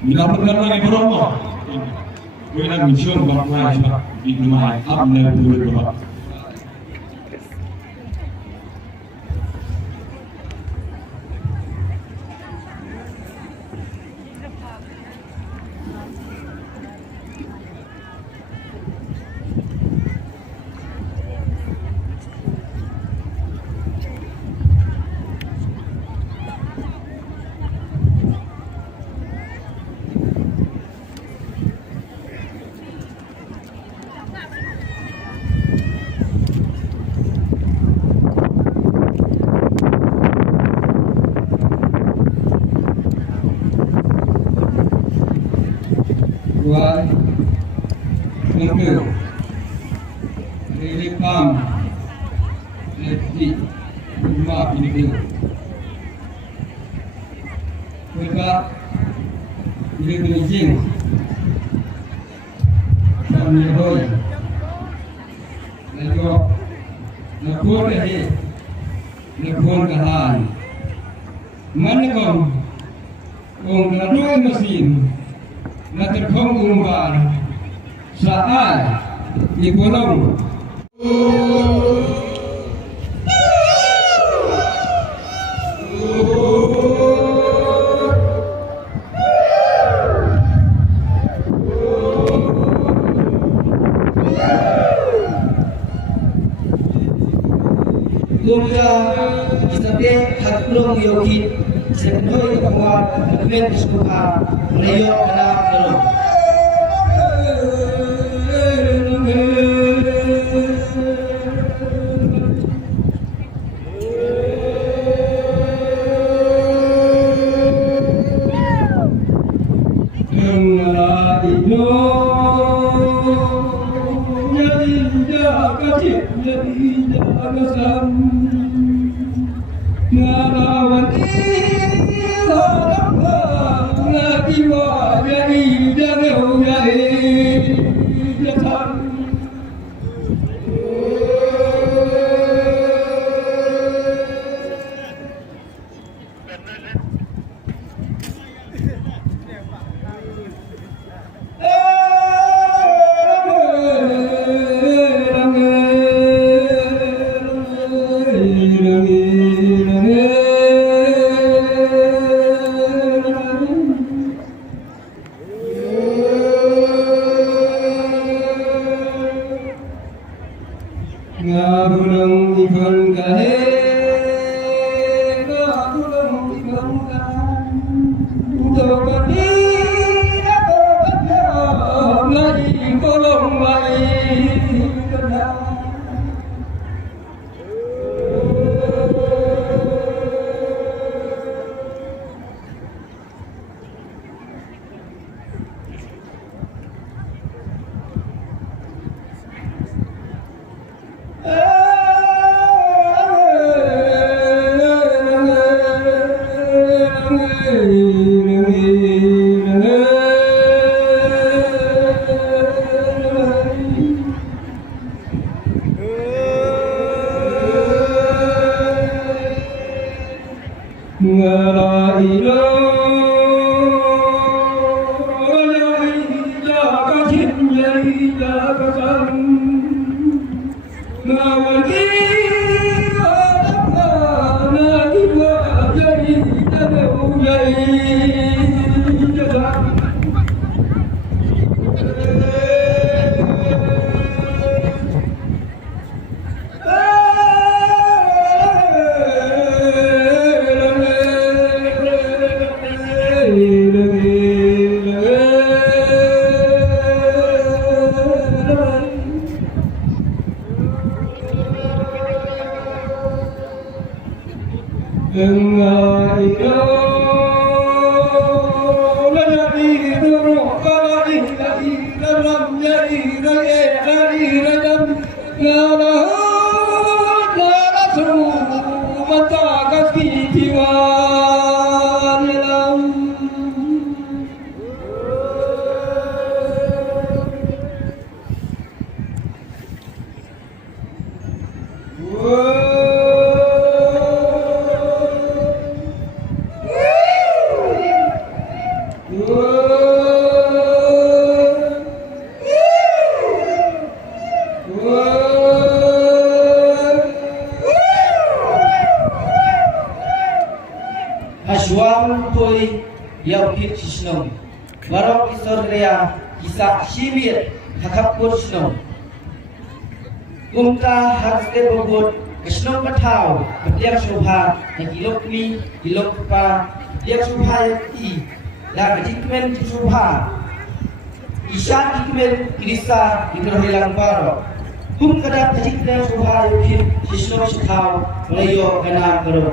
Bila perkara yang berolah, kita mencium bahawa sebab dimana abna dulu berapa. Dua, tiga, lima, letih, lima ini. Kita ini berizin, kami boleh, lalu nakor lagi, nakor kahan, mana kong lalu mesin. Na terkong umban saat ibolong Dunia istate hakulong yogi sekenoi kawan dokumen diskupa layo kana kalo Whoa! bang poi yau kit shisnom barok isor rea kisah shimir hakap pur shisnom kumta hakste bobot shisnom patau ketiak shobha kilok mi kilok pa ketiak shobha yakti la kajikmen shobha isyan kikmen kirisa ikrohilang baro kum kadap kajikmen shobha yakti shisnom shitau layo kanam karo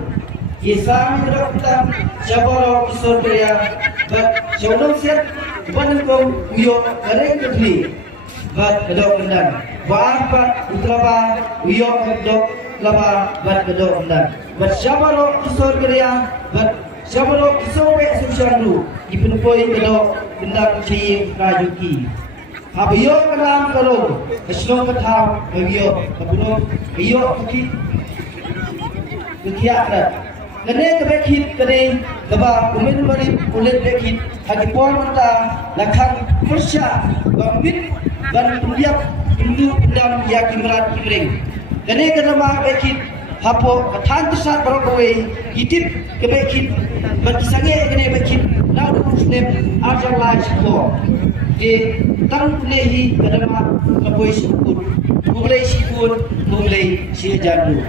Isam hidup kita jaboro isor kerja, but jauh siap bukan kau uyo kereng kebeli, but kedok kendan. Wahpat utlaba uyo kedok laba, but kedok kendan. But jaboro isor kerja, but jaboro isor be susahru, ipenupoi kedok kendan ciri rajuki. Abiyo kenam karo, keslong ketau, abiyo kebunuh, abiyo kiki, kekiat. Kene kebekit kene keba umin bari ulit bekit hagi pon mata lakang persya bambit dan kuliak hindu dan yakimrat kimring kene kenama bekit hapo kathan tisat barokowe hitip kebekit berkisange kene bekit laudu muslim arjal laj ko de tang nehi kenama kaboi sipun mulai sipun mulai sihajandu